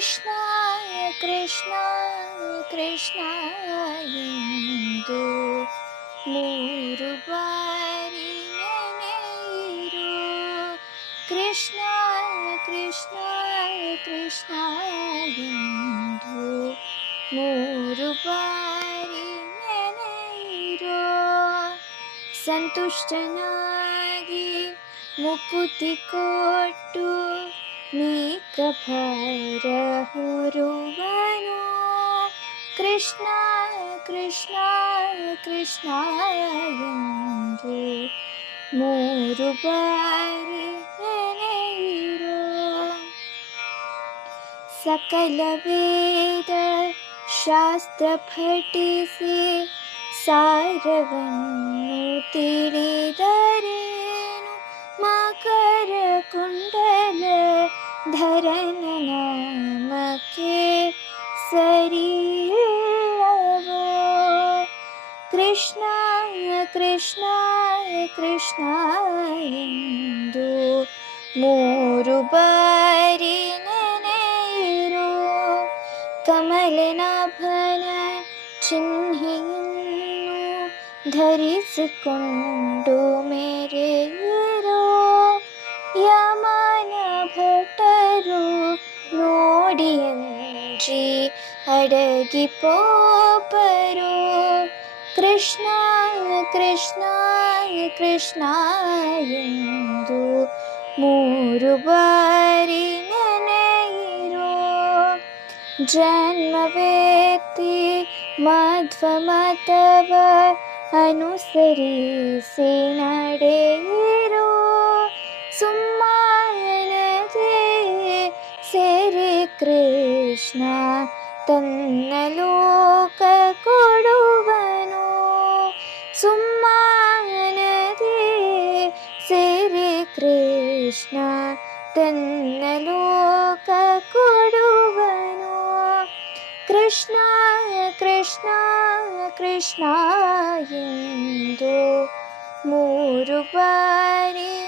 कृष्णाय कृष्णाय कृष्ण निरुपारी नीरो कृष्णाय कृष्णाय कृष्णाय ने नीरो सन्तुष्ट नागी मुकुति कोटु ಬಾರಿ ನೆನೆಯಿರೋ ಸಂತುಷ್ಟನಾಗಿ ಮುಕುತಿ ಕೊಟ್ಟು ನೀಕಭಾರ ಹೊರುವನು ಕೃಷ್ಣ ಕೃಷ್ಣ ಕೃಷ್ಣ ಎಂದು ಮೂರು ಬಾರಿ ನೆನೆಯಿರೋ ಸಕಲ ವೇದ ಶಾಸ್ತ್ರ ಪಠಿಸಿ ಸಾರವನ್ನು ತಿಳಿದರೇನು ಮಕರ ಕುಂಡಲ ಧರನ ನಾಮಕ್ಕೆ ಸರಿಯಿಲ್ಲವೋ ಕೃಷ್ಣ ಕೃಷ್ಣ ಕೃಷ್ಣ ಎಂದು ಮೂರು ಬಾರಿ ನೆನೆಯಿರೋ ಕಮಲನಾಭನ ಚಿಹ್ನೆಯನ್ನು ಧರಿಸಿಕೊಂಡು ಮೇರೆಯಿರೋ ನೋಡಿ ಅಂಜಿ ಅಡಗಿ ಪೋಪರು ಕೃಷ್ಣ ಕೃಷ್ಣ ಕೃಷ್ಣ ಎಂದು ಮೂರು ಬಾರಿ ನೆನೆಯಿರೋ ಜನ್ಮವೇತ್ತಿ ಮಧ್ವಮತವ ಅನುಸರಿಸಿ ನಡೆಯಿರೋ ಸೇರಿ ಕೃಷ್ಣ ತನ್ನ ಲೋಕ ಕೊಡುವನು ಸುಮ್ಮನದೇ ಸೇರಿ ಕೃಷ್ಣ ತನ್ನ ಲೋಕ ಕೊಡುವನು ಕೃಷ್ಣ ಕೃಷ್ಣ ಕೃಷ್ಣ ಎಂದು ಮೂರು ಬಾರಿ